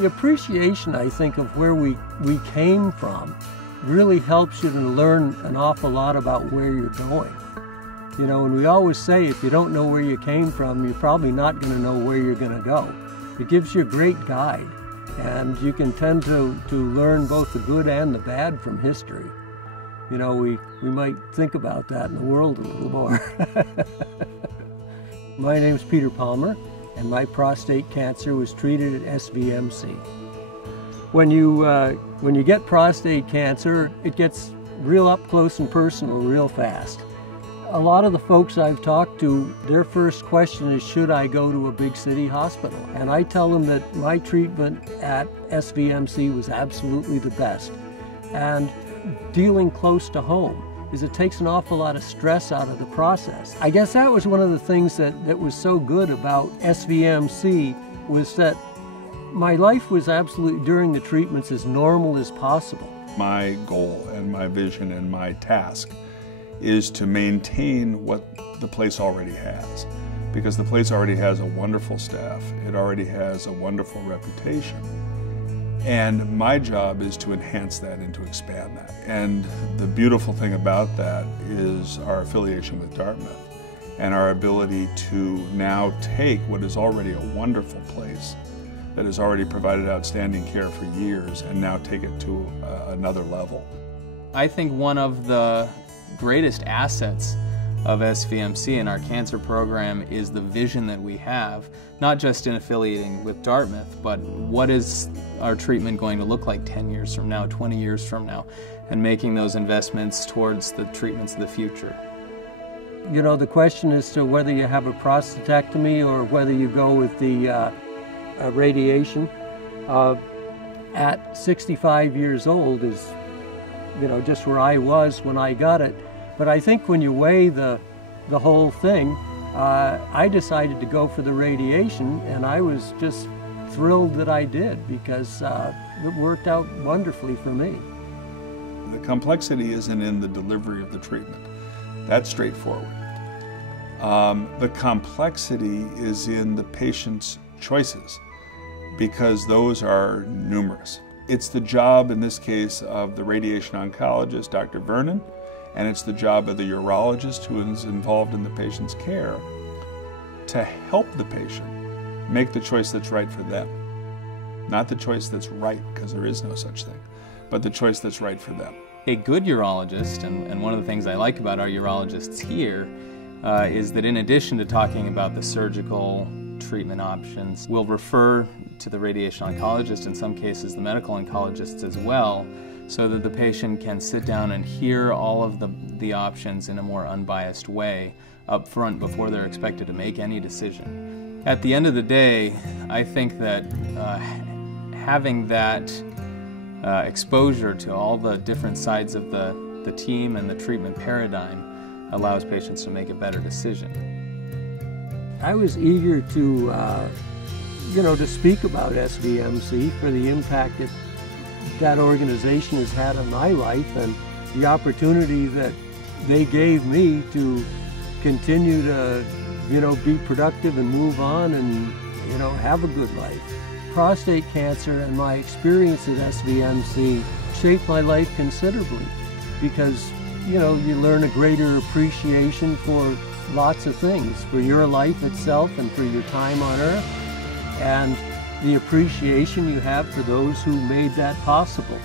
The appreciation, I think, of where we came from really helps you to learn an awful lot about where you're going. You know, and we always say if you don't know where you came from, you're probably not going to know where you're going to go. It gives you a great guide, and you can tend to learn both the good and the bad from history. You know, we might think about that in the world a little more. My name's Peter Palmer, and my prostate cancer was treated at SVMC. When you get prostate cancer, it gets real up close and personal real fast. A lot of the folks I've talked to, their first question is, should I go to a big city hospital? And I tell them that my treatment at SVMC was absolutely the best. And dealing close to home is it takes an awful lot of stress out of the process. I guess that was one of the things that was so good about SVMC, was that my life was absolutely, during the treatments, as normal as possible. My goal and my vision and my task is to maintain what the place already has, because the place already has a wonderful staff, it already has a wonderful reputation, and my job is to enhance that and to expand that. And the beautiful thing about that is our affiliation with Dartmouth and our ability to now take what is already a wonderful place that has already provided outstanding care for years and now take it to another level. I think one of the greatest assets of SVMC and our cancer program is the vision that we have, not just in affiliating with Dartmouth, but what is our treatment going to look like 10 years from now, 20 years from now, and making those investments towards the treatments of the future. You know, the question as to whether you have a prostatectomy or whether you go with the radiation at 65 years old is, you know, just where I was when I got it. But I think when you weigh the whole thing, I decided to go for the radiation, and I was just thrilled that I did, because it worked out wonderfully for me. The complexity isn't in the delivery of the treatment. That's straightforward. The complexity is in the patient's choices, because those are numerous. It's the job, in this case, of the radiation oncologist, Dr. Vernon, and it's the job of the urologist who is involved in the patient's care to help the patient make the choice that's right for them. Not the choice that's right, because there is no such thing, but the choice that's right for them. A good urologist, and one of the things I like about our urologists here, is that in addition to talking about the surgical treatment options, we'll refer to the radiation oncologist, in some cases the medical oncologists as well, so that the patient can sit down and hear all of the options in a more unbiased way up front before they're expected to make any decision. At the end of the day, I think that having that exposure to all the different sides of the team and the treatment paradigm allows patients to make a better decision. I was eager to, to speak about SVMC for the impact that organization has had on my life, and the opportunity that they gave me to continue to, be productive and move on and, have a good life. Prostate cancer and my experience at SVMC shaped my life considerably, because, you learn a greater appreciation for lots of things, for your life itself and for your time on Earth, and the appreciation you have for those who made that possible.